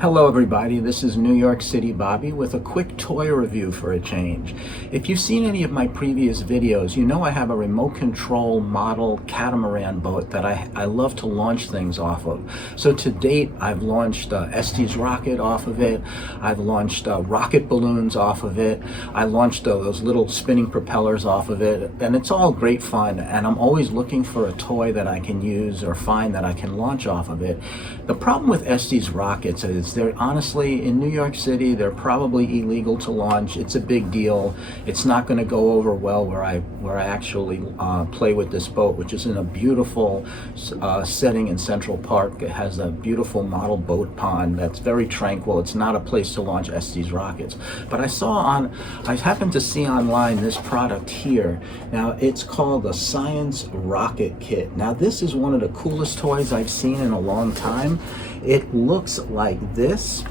Hello everybody, this is New York City Bobby with a quick toy review for a change. If you've seen any of my previous videos, you know I have a remote control model catamaran boat that I love to launch things off of. So to date, I've launched Estes rocket off of it, I've launched rocket balloons off of it, I launched those little spinning propellers off of it, and it's all great fun, and I'm always looking for a toy that I can use or find that I can launch off of it. The problem with Estes rockets is they're honestly, in New York City, they're probably illegal to launch. It's a big deal. It's not going to go over well where I actually play with this boat, which is in a beautiful setting in Central Park. It has a beautiful model boat pond that's very tranquil. It's not a place to launch Estes rockets. But I happened to see online this product here. Now, it's called the Science Rocket Kit. Now, this is one of the coolest toys I've seen in a long time. It looks like this.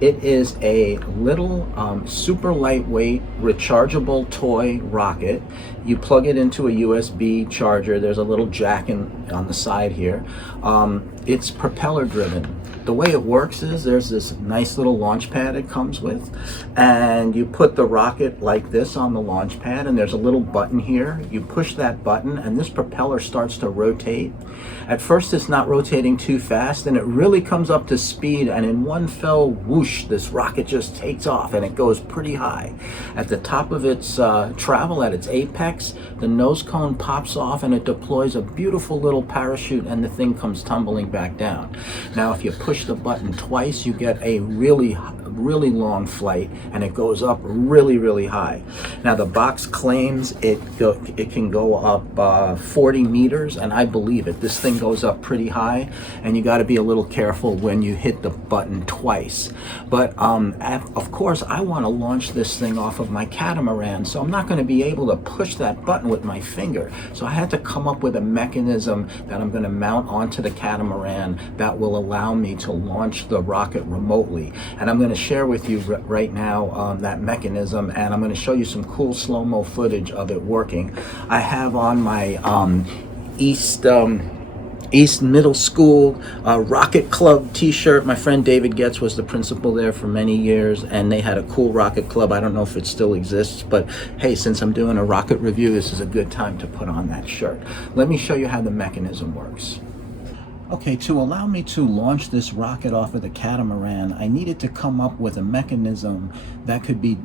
It is a little super lightweight rechargeable toy rocket. You plug it into a USB charger. There's a little jack on the side here. It's propeller driven. The way it works is there's this nice little launch pad it comes with, and you put the rocket like this on the launch pad, and there's a little button here. You push that button and this propeller starts to rotate. At first it's not rotating too fast, and it really comes up to speed, and in one fell whoosh, this rocket just takes off and it goes pretty high. At the top of its travel, at its apex, the nose cone pops off and it deploys a beautiful little parachute, and the thing comes tumbling back down. Now, if you push the button twice, you get a really long flight, and it goes up really high. Now, the box claims it can go up 40 meters, and I believe it. This thing goes up pretty high, and you got to be a little careful when you hit the button twice. But of course, I want to launch this thing off of my catamaran, so I'm not going to be able to push that button with my finger. So I had to come up with a mechanism that I'm going to mount onto the catamaran that will allow me to launch the rocket remotely. And I'm going to share with you right now that mechanism, and I'm going to show you some cool slow-mo footage of it working. I have on my East Middle School Rocket Club t-shirt. My friend David Getz was the principal there for many years, and they had a cool rocket club. I don't know if it still exists, but hey, since I'm doing a rocket review, this is a good time to put on that shirt. Let me show you how the mechanism works. Okay, to allow me to launch this rocket off of the catamaran, I needed to come up with a mechanism that could be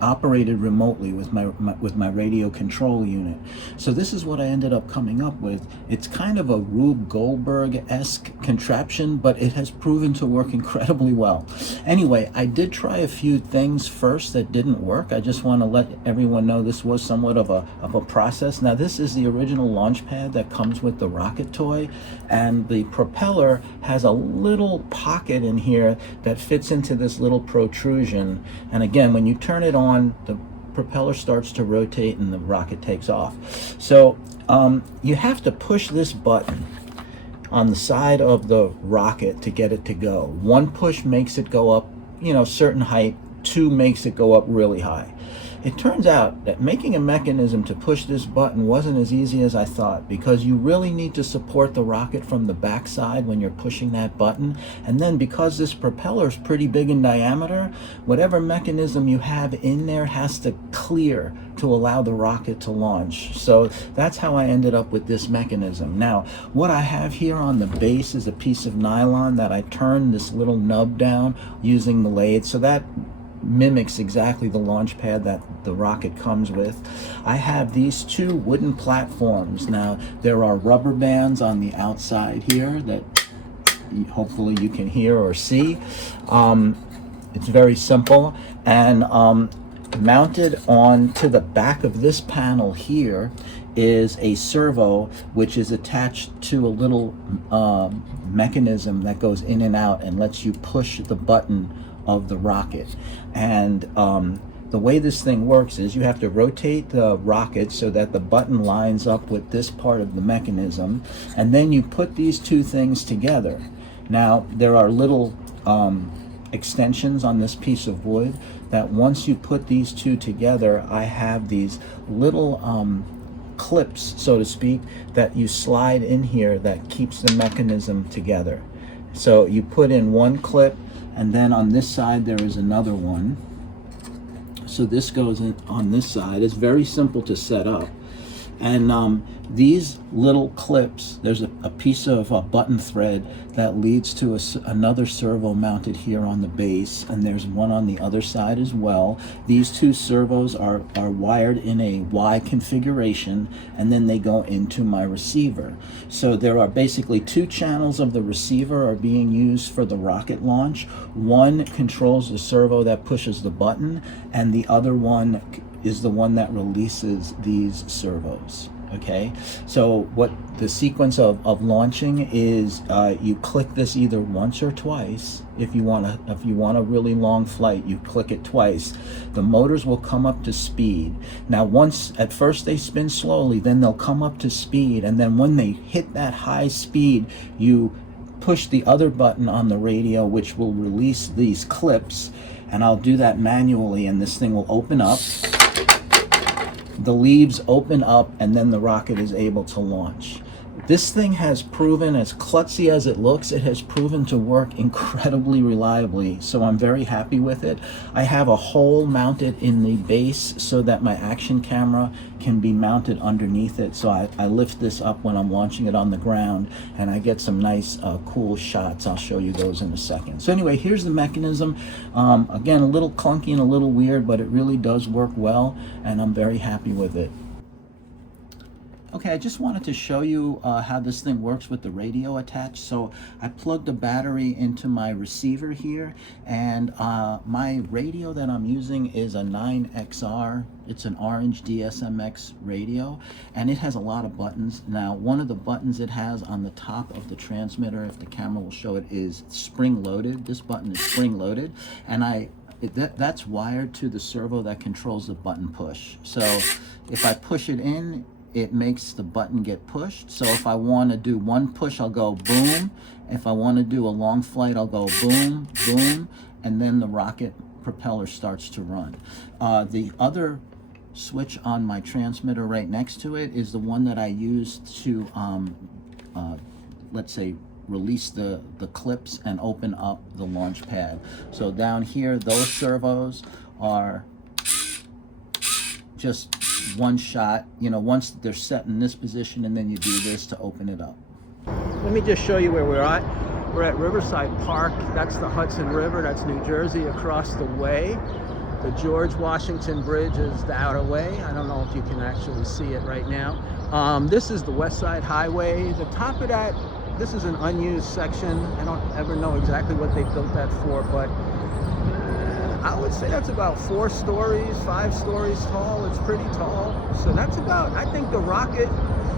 operated remotely with my radio control unit. So this is what I ended up coming up with. It's kind of a Rube Goldberg-esque contraption, but it has proven to work incredibly well. Anyway, I did try a few things first that didn't work. I just want to let everyone know this was somewhat of a process. Now, this is the original launch pad that comes with the rocket toy, and the propeller has a little pocket in here that fits into this little protrusion. And again, when you turn it on, the propeller starts to rotate and the rocket takes off. So you have to push this button on the side of the rocket to get it to go. One push makes it go up, certain height. Two makes it go up really high. It turns out that making a mechanism to push this button wasn't as easy as I thought, because you really need to support the rocket from the backside when you're pushing that button. And then because this propeller is pretty big in diameter, whatever mechanism you have in there has to clear to allow the rocket to launch. So that's how I ended up with this mechanism. Now, what I have here on the base is a piece of nylon that I turned this little nub down using the lathe, so that mimics exactly the launch pad that the rocket comes with. I have these two wooden platforms. Now, there are rubber bands on the outside here that hopefully you can hear or see. It's very simple, and mounted on to the back of this panel here is a servo, which is attached to a little mechanism that goes in and out and lets you push the button of the rocket. And the way this thing works is you have to rotate the rocket so that the button lines up with this part of the mechanism, and then you put these two things together. Now, there are little extensions on this piece of wood that once you put these two together, I have these little clips, so to speak, that you slide in here that keeps the mechanism together. So you put in one clip, and then on this side there is another one. So this goes in on this side. It's very simple to set up. And these little clips, there's a piece of button thread that leads to another servo mounted here on the base, and there's one on the other side as well. These two servos are wired in a Y configuration, and then they go into my receiver. So there are basically two channels of the receiver are being used for the rocket launch. One controls the servo that pushes the button, and the other one is the one that releases these servos. Okay, so what the sequence of launching is, you click this either once or twice. If you want a really long flight, you click it twice. The motors will come up to speed. Now, at first they spin slowly, then they'll come up to speed, and then when they hit that high speed, you push the other button on the radio, which will release these clips, and I'll do that manually, and this thing will open up. The leaves open up, and then the rocket is able to launch. This thing has proven, as klutzy as it looks, it has proven to work incredibly reliably, so I'm very happy with it. I have a hole mounted in the base so that my action camera can be mounted underneath it, so I lift this up when I'm launching it on the ground, and I get some nice cool shots. I'll show you those in a second. So anyway, here's the mechanism. Again, a little clunky and a little weird, but it really does work well, and I'm very happy with it. Okay, I just wanted to show you how this thing works with the radio attached. So I plugged a battery into my receiver here, and my radio that I'm using is a 9XR. It's an orange DSMX radio, and it has a lot of buttons. Now, one of the buttons it has on the top of the transmitter, if the camera will show it, is spring-loaded. This button is spring-loaded, and that's wired to the servo that controls the button push. So if I push it in, it makes the button get pushed. So if I want to do one push, I'll go boom. If I want to do a long flight, I'll go boom, boom, and then the rocket propeller starts to run. The other switch on my transmitter right next to it is the one that I use to, let's say, release the clips and open up the launch pad. So down here, those servos are just one shot, once they're set in this position, and then you do this to open it up. Let me just show you where we're at. We're at Riverside Park. That's the Hudson River. That's New Jersey across the way. The George Washington Bridge is the outer way. I don't know if you can actually see it right now. This is the West Side Highway. The top of that, this is an unused section. I don't ever know exactly what they built that for, but I would say that's about 4 stories, 5 stories tall. It's pretty tall. So that's about, I think the rocket,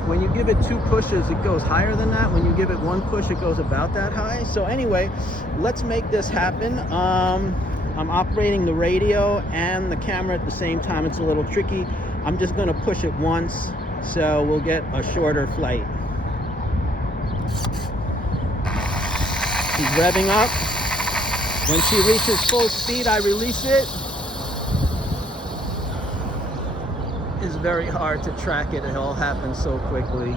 when you give it 2 pushes, it goes higher than that. When you give it 1 push, it goes about that high. So anyway, let's make this happen. I'm operating the radio and the camera at the same time. It's a little tricky. I'm just gonna push it once, so we'll get a shorter flight. She's revving up. When she reaches full speed, I release it. It's very hard to track it. It all happens so quickly.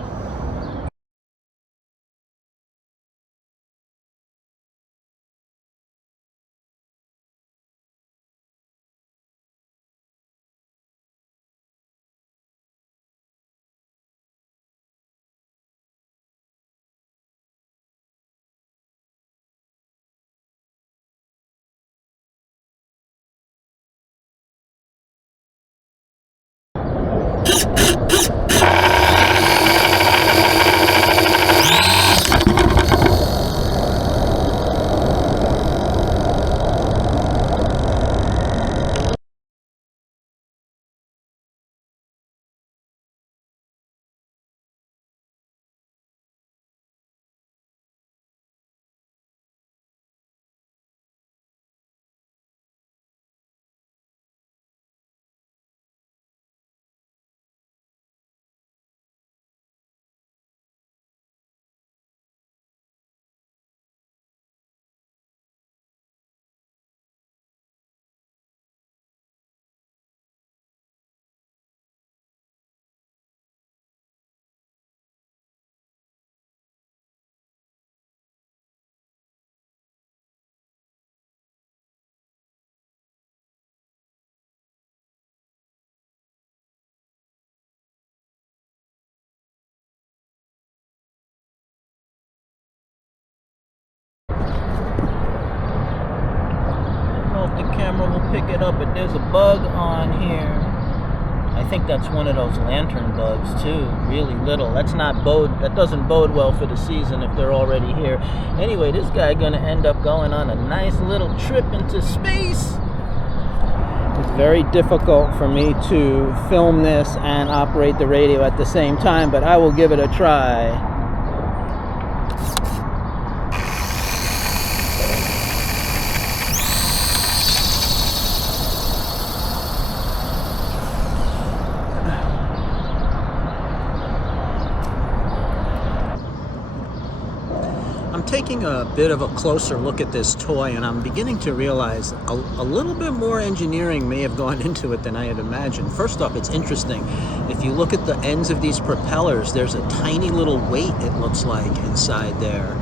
camera will pick it up, but there's a bug on here. I think that's one of those lantern bugs too, really little. That doesn't bode well for the season if they're already here. Anyway, this guy gonna end up going on a nice little trip into space. It's very difficult for me to film this and operate the radio at the same time, but I will give it a try. I'm taking a bit of a closer look at this toy, and I'm beginning to realize a little bit more engineering may have gone into it than I had imagined. First off, it's interesting. If you look at the ends of these propellers, there's a tiny little weight, it looks like, inside there.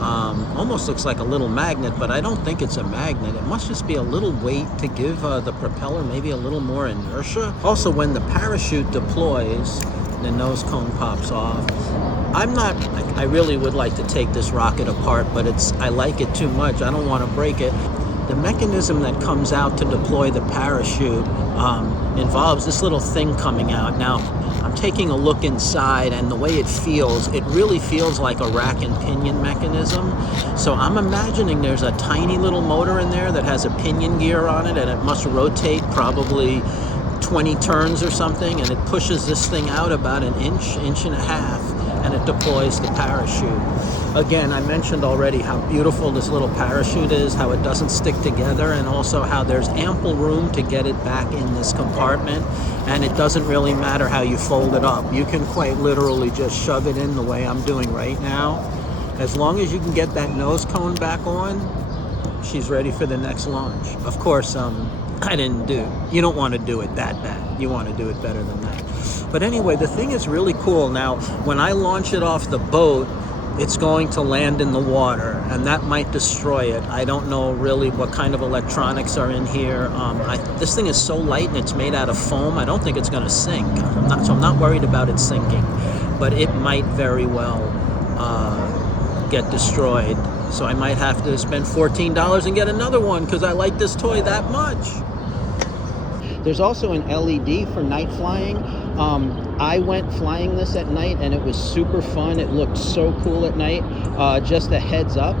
Almost looks like a little magnet, but I don't think it's a magnet. It must just be a little weight to give the propeller maybe a little more inertia. Also, when the parachute deploys, the nose cone pops off. I really would like to take this rocket apart, but I like it too much. I don't want to break it. The mechanism that comes out to deploy the parachute involves this little thing coming out. Now, I'm taking a look inside, and the way it really feels like a rack and pinion mechanism. So I'm imagining there's a tiny little motor in there that has a pinion gear on it, and it must rotate probably 20 turns or something, and it pushes this thing out about an inch and a half, and it deploys the parachute. Again, I mentioned already how beautiful this little parachute is, how it doesn't stick together, and also how there's ample room to get it back in this compartment, and it doesn't really matter how you fold it up. You can quite literally just shove it in the way I'm doing right now. As long as you can get that nose cone back on, she's ready for the next launch. Of course, you don't want to do it that bad. You want to do it better than that. But anyway, the thing is really cool. Now, when I launch it off the boat, it's going to land in the water, and that might destroy it. I don't know really what kind of electronics are in here. This thing is so light and it's made out of foam, I don't think it's going to sink. I'm not worried about it sinking, but it might very well get destroyed. So I might have to spend $14 and get another one because I like this toy that much. There's also an LED for night flying. I went flying this at night, and it was super fun. It looked so cool at night. Just a heads up,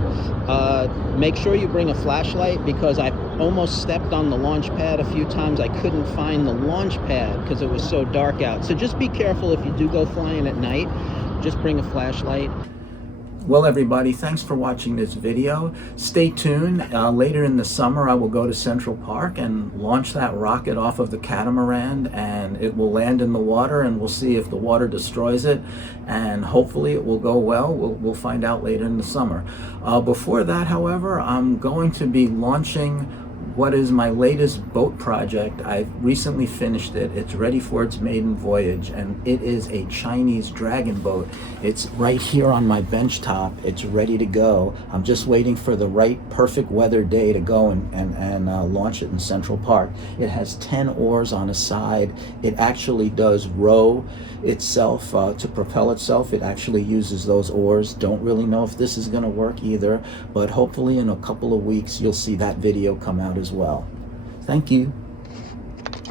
make sure you bring a flashlight, because I almost stepped on the launch pad a few times. I couldn't find the launch pad because it was so dark out. So just be careful if you do go flying at night. Just bring a flashlight. Well, everybody, thanks for watching this video. Stay tuned. Later in the summer, I will go to Central Park and launch that rocket off of the catamaran, and it will land in the water, and we'll see if the water destroys it, and hopefully it will go well. We'll find out later in the summer. Before that, however, I'm going to be launching what is my latest boat project. I've recently finished it. It's ready for its maiden voyage, and it is a Chinese dragon boat. It's right here on my bench top. It's ready to go. I'm just waiting for the right perfect weather day to go and launch it in Central Park. It has 10 oars on a side. It actually does row itself to propel itself. It actually uses those oars. Don't really know if this is going to work either, but hopefully in a couple of weeks you'll see that video come out as well. Thank you.